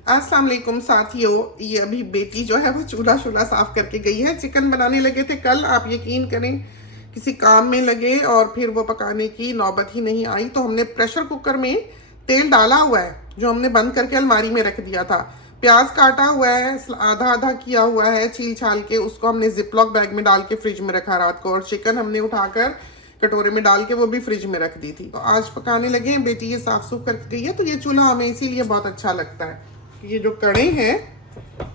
अस्सलाम वालेकुम साथियों, ये अभी बेटी जो है वो चूल्हा शूल्हा साफ करके गई है। चिकन बनाने लगे थे कल, आप यकीन करें किसी काम में लगे और फिर वो पकाने की नौबत ही नहीं आई। तो हमने प्रेशर कुकर में तेल डाला हुआ है जो हमने बंद करके अलमारी में रख दिया था। प्याज काटा हुआ है, आधा आधा किया हुआ है छील छाल के, उसको हमने जिपलॉक बैग में डाल के फ्रिज में रखा रात को। और चिकन हमने उठाकर कटोरे में डाल के वो भी फ्रिज में रख दी थी। तो आज पकाने लगे हैं। बेटी ये साफ सुफ करके गई है। तो ये चूल्हा हमें इसीलिए बहुत अच्छा लगता है। ये जो कड़े हैं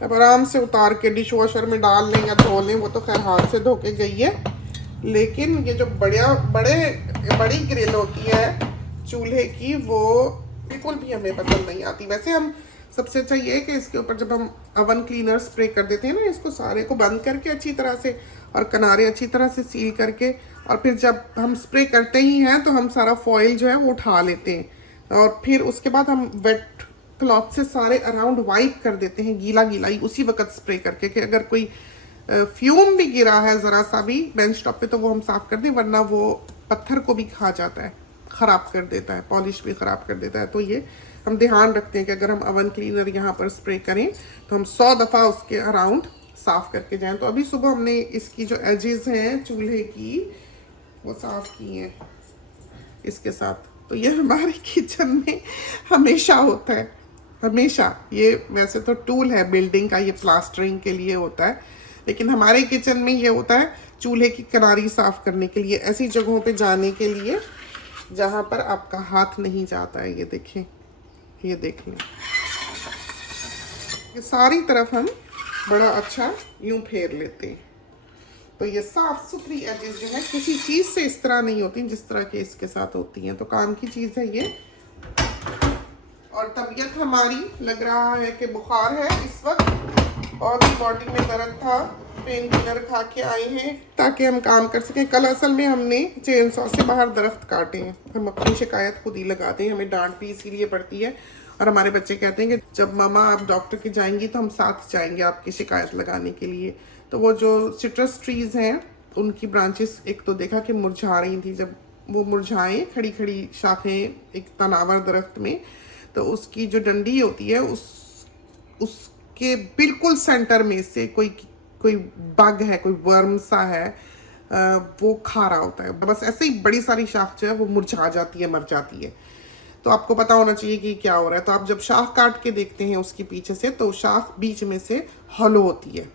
अब आराम से उतार के डिश वॉशर में डाल लें या धो लें, वो तो खैर हाथ से धो के गई है। लेकिन ये जो बड़ी ग्रिल होती है चूल्हे की, वो बिल्कुल भी हमें पसंद नहीं आती। वैसे हम सबसे अच्छा ये है कि इसके ऊपर जब हम अवन क्लीनर स्प्रे कर देते हैं ना, इसको सारे को बंद करके अच्छी तरह से और किनारे अच्छी तरह से सील करके, और फिर जब हम स्प्रे करते ही हैं तो हम सारा फॉइल जो है वो उठा लेते हैं और फिर उसके बाद हम वेट क्लॉथ से सारे अराउंड वाइप कर देते हैं, गीला गीला ही उसी वक्त स्प्रे करके, कि अगर कोई फ्यूम भी गिरा है ज़रा सा भी बेंच टॉप पे तो वो हम साफ़ कर दें, वरना वो पत्थर को भी खा जाता है, ख़राब कर देता है, पॉलिश भी ख़राब कर देता है। तो ये हम ध्यान रखते हैं कि अगर हम अवन क्लीनर यहाँ पर स्प्रे करें तो हम 100 दफ़ा उसके अराउंड साफ़ करके जाएं। तो अभी सुबह हमने इसकी जो एजेस हैं चूल्हे की वो साफ़ की हैं इसके साथ। तो ये हमारे किचन में हमेशा होता है, हमेशा। ये वैसे तो टूल है बिल्डिंग का, ये प्लास्टरिंग के लिए होता है, लेकिन हमारे किचन में ये होता है चूल्हे की किनारी साफ करने के लिए, ऐसी जगहों पे जाने के लिए जहाँ पर आपका हाथ नहीं जाता है। ये देखें, ये देख लें, ये सारी तरफ हम बड़ा अच्छा यूं फेर लेते हैं। तो ये साफ सुथरी एजेस जो है किसी चीज़ से इस तरह नहीं होती जिस तरह के इसके साथ होती हैं। तो काम की चीज़ है ये। और तबीयत हमारी लग रहा है कि बुखार है इस वक्त, और बॉडी में दर्द था, पेन किलर खा के आए हैं ताकि हम काम कर सकें। कल असल में हमने चेन सॉ से बाहर दरख्त काटे हैं। हम अपनी शिकायत खुद ही लगाते हैं, हमें डांट भी इसीलिए पड़ती है। और हमारे बच्चे कहते हैं कि जब मामा आप डॉक्टर की जाएंगी तो हम साथ जाएंगे आपकी शिकायत लगाने के लिए। तो वो जो सिट्रस ट्रीज़ हैं उनकी ब्रांचेस एक तो देखा कि मुरझा रही थी। जब वो मुरझाएँ, खड़ी खड़ी शाखें एक तनावर दरख्त में, तो उसकी जो डंडी होती है उसके बिल्कुल सेंटर में से कोई बग है, कोई वर्म सा है, वो खा रहा होता है। बस ऐसे ही बड़ी सारी शाख जो है वो मुरझा जाती है, मर जाती है। तो आपको पता होना चाहिए कि क्या हो रहा है। तो आप जब शाख काट के देखते हैं उसके पीछे से, तो शाख बीच में से हॉलो होती है,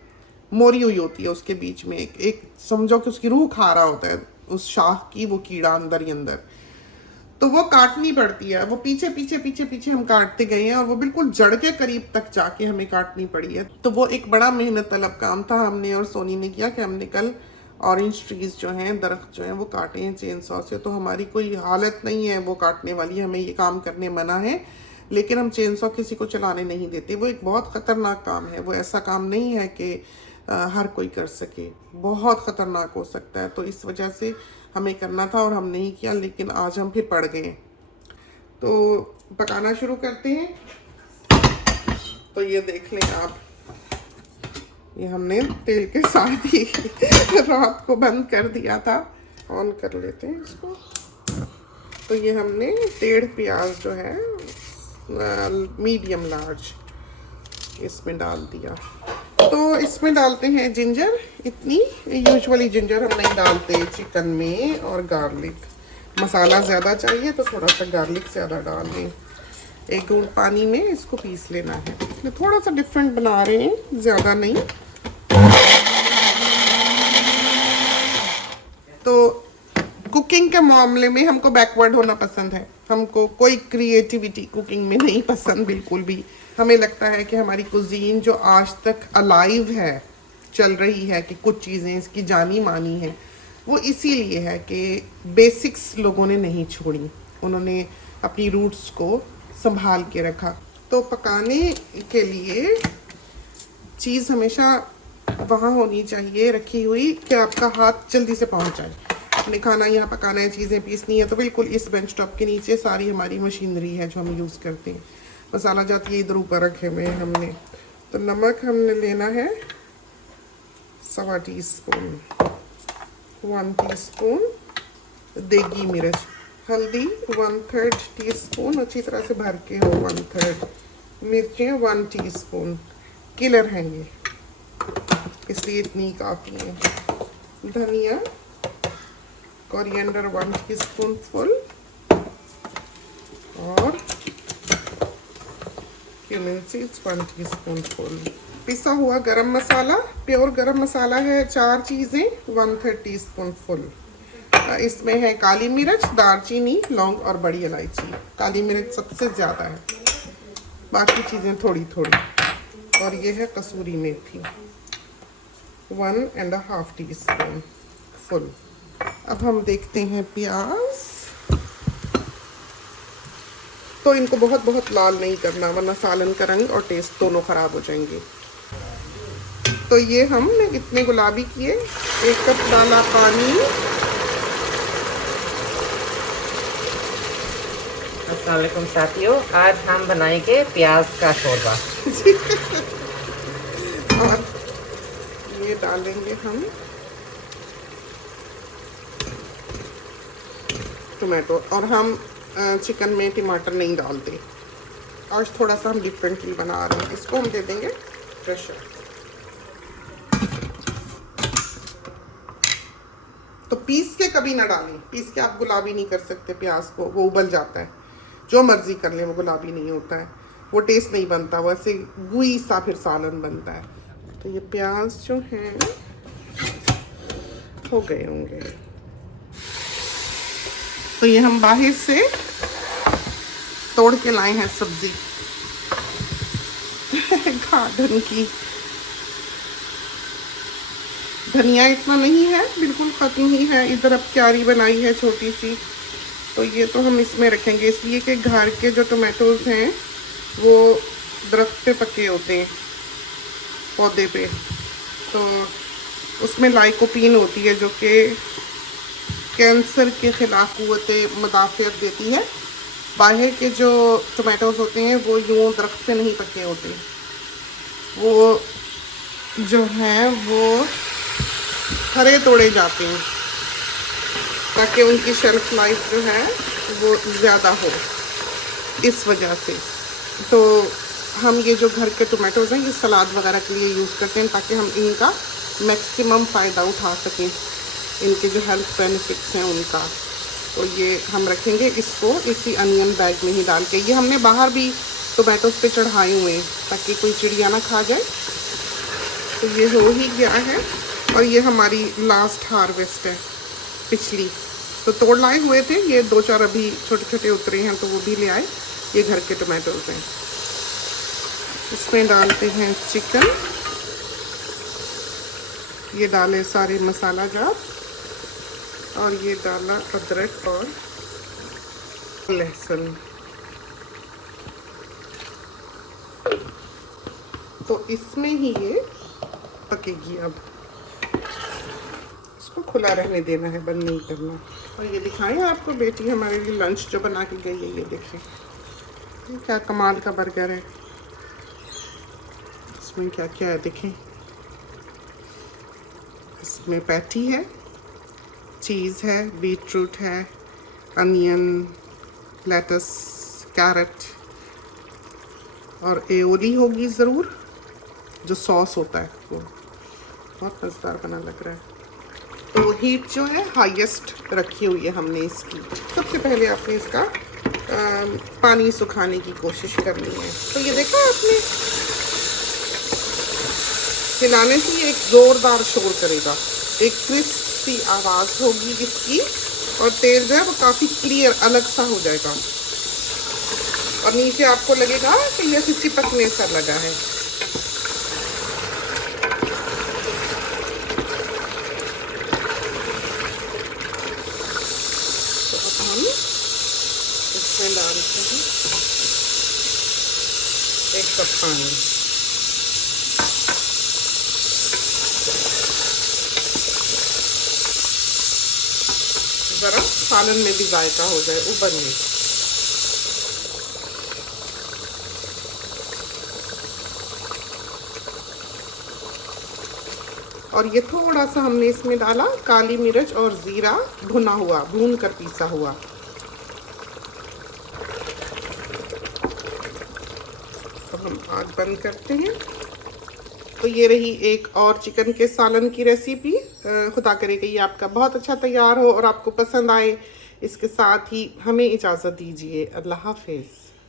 मोरी हुई होती है उसके बीच में। एक समझो कि उसकी रूह खा रहा होता है उस शाख की वो कीड़ा अंदर ही अंदर। तो वो काटनी पड़ती है। वो पीछे पीछे पीछे पीछे हम काटते गए हैं और वो बिल्कुल जड़ के करीब तक जाके हमें काटनी पड़ी है। तो वो एक बड़ा मेहनत तलब काम था। हमने और सोनी ने किया कि हमने कल ऑरेंज ट्रीज जो हैं, दरख्त जो हैं, वो काटे हैं चेन सॉ से। तो हमारी कोई हालत नहीं है वो काटने वाली, हमें ये काम करने मना है, लेकिन हम चेन सॉ किसी को चलाने नहीं देते। वो एक बहुत ख़तरनाक काम है। वो ऐसा काम नहीं है कि हर कोई कर सके, बहुत ख़तरनाक हो सकता है। तो इस वजह से हमें करना था और हम नहीं किया, लेकिन आज हम फिर पड़ गए। तो पकाना शुरू करते हैं। तो ये देख लें आप, ये हमने तेल के साथ ही रात को बंद कर दिया था। ऑन कर लेते हैं इसको। तो ये हमने 1.5 प्याज जो है मीडियम लार्ज इसमें डाल दिया। तो इसमें डालते हैं जिंजर। इतनी यूजुअली जिंजर हम नहीं डालते चिकन में। और गार्लिक, मसाला ज़्यादा चाहिए तो थोड़ा सा गार्लिक ज़्यादा डाल दें। 1 घूंट पानी में इसको पीस लेना है। तो थोड़ा सा डिफरेंट बना रहे हैं, ज़्यादा नहीं। तो कुकिंग के मामले में हमको बैकवर्ड होना पसंद है। हमको कोई क्रिएटिविटी कुकिंग में नहीं पसंद बिल्कुल भी। हमें लगता है कि हमारी कुजीन जो आज तक अलाइव है, चल रही है, कि कुछ चीज़ें इसकी जानी मानी हैं, वो इसीलिए है कि बेसिक्स लोगों ने नहीं छोड़ी, उन्होंने अपनी रूट्स को संभाल के रखा। तो पकाने के लिए चीज़ हमेशा वहाँ होनी चाहिए रखी हुई कि आपका हाथ जल्दी से पहुँच जाए। आपने खाना यहाँ पकाना है, चीज़ें पीसनी है, तो बिल्कुल इस बेंच टॉप के नीचे सारी हमारी मशीनरी है जो हम यूज़ करते हैं। मसाला जाती है इधर ऊपर रखे हुए हैं हमने। तो नमक हमने लेना है 1.25 टीस्पून, 1 टीस्पून देगी मिर्च, हल्दी 1/3 टीस्पून, अच्छी तरह से भर के हो 1/3, मिर्चें 1 टीस्पून, किलर हैं ये, इसलिए इतनी काफ़ी है। धनिया, कोरिएंडर 1 टीस्पून फुल, और क्यूमिन सीड्स 1 टीस्पून फुल। पिसा हुआ गरम मसाला, प्योर गरम मसाला है 4 चीज़ें 1/3 टीस्पून फुल। इसमें है काली मिर्च, दालचीनी, लौंग और बड़ी इलायची। काली मिर्च सबसे ज़्यादा है, बाकी चीज़ें थोड़ी थोड़ी। और ये है कसूरी मेथी 1.5 टीस्पून फुल। अब हम देखते हैं प्याज। तो इनको बहुत बहुत लाल नहीं करना, वरना सालन का रंग और टेस्ट दोनों ख़राब हो जाएंगे। तो ये हमने इतने गुलाबी किए। 1 कप डाला पानी। अस्सलाम वालेकुम साथियों, आज हम बनाएंगे प्याज का शोरबा। और ये डालेंगे हम टमाटो, और हम चिकन में टमाटर नहीं डालते। आज थोड़ा सा हम डिफरेंटली बना रहे हैं। इसको हम दे देंगे प्रेशर। तो पीस के कभी ना डालें, पीस के आप गुलाबी नहीं कर सकते प्याज को, वो उबल जाता है। जो मर्जी कर लें, वो गुलाबी नहीं होता है, वो टेस्ट नहीं बनता, वैसे गुई सा फिर सालन बनता है। तो ये प्याज जो हैं हो गए होंगे। तो ये हम बाहर से तोड़ के लाए हैं सब्जी गार्डन की। धनिया इतना नहीं है, बिल्कुल ख़त्म ही है। इधर अब क्यारी बनाई है छोटी सी, तो ये तो हम इसमें रखेंगे, इसलिए कि घर के जो टमाटोज़ हैं वो दरख्त पे पके होते हैं, पौधे पे, तो उसमें लाइकोपीन होती है जो कि कैंसर के ख़िलाफ़ क़ुव्वते मुदाफ़ियत देती है। बाहर के जो टमाटोज़ होते हैं वो यूँ दरख्त पे नहीं पके होते, वो जो हैं वो हरे तोड़े जाते हैं ताकि उनकी शेल्फ लाइफ जो है वो ज़्यादा हो, इस वजह से। तो हम ये जो घर के टमाटोज़ हैं ये सलाद वगैरह के लिए यूज़ करते हैं, ताकि हम इनका मैक्सिमम फ़ायदा उठा सकें, इनके जो हेल्थ बेनिफिट्स हैं उनका। तो ये हम रखेंगे इसको इसी अनियन बैग में ही डाल के। ये हमने बाहर भी टमाटोज़ पे चढ़ाए हुए हैं ताकि कोई चिड़िया ना खा जाए। तो ये हो ही गया है, और ये हमारी लास्ट हार्वेस्ट है पिछली। तो तोड़ लाए हुए थे, ये 2-4 अभी छोटे छोटे उतरे हैं तो वो भी ले आए। ये घर के टमाटोज़ हैं। इसमें डालते हैं चिकन, ये डाले सारे मसाला जार, और ये डाला अदरक और लहसुन। तो इसमें ही ये पकेगी। अब इसको खुला रहने देना है, बंद नहीं करना। और ये दिखाएं आपको, बेटी हमारे लिए लंच जो बना के गई है, ये देखिए क्या कमाल का बर्गर है। इसमें क्या क्या है देखें, इसमें पैटी है, चीज़ है, बीटरूट है, अनियन, लेटस, कैरेट, और एओली होगी ज़रूर, जो सॉस होता है वो। बहुत मज़ेदार बना लग रहा है। तो हीट जो है हाईएस्ट रखी हुई है हमने इसकी। सबसे पहले आपने इसका पानी सुखाने की कोशिश करनी है। तो ये देखा आपने, हिलाने से ये एक ज़ोरदार शोर करेगा, एक क्रिस्प सी आवाज़ होगी इसकी, और तेल जो है वो काफ़ी क्लियर अलग सा हो जाएगा, और नीचे आपको लगेगा कि ये चिपकने सा लगा है। तो अब हम इसमें डालते हैं 1 कप पानी। ज़रा सालन में भी जायका हो जाए, उबल में। और ये थोड़ा सा हमने इसमें डाला काली मिर्च और ज़ीरा, भुना हुआ, भून कर पीसा हुआ। अब हम आग बंद करते हैं। तो ये रही एक और चिकन के सालन की रेसिपी। खुदा करे कि ये आपका बहुत अच्छा तैयार हो और आपको पसंद आए। इसके साथ ही हमें इजाज़त दीजिए। अल्लाह हाफिज़।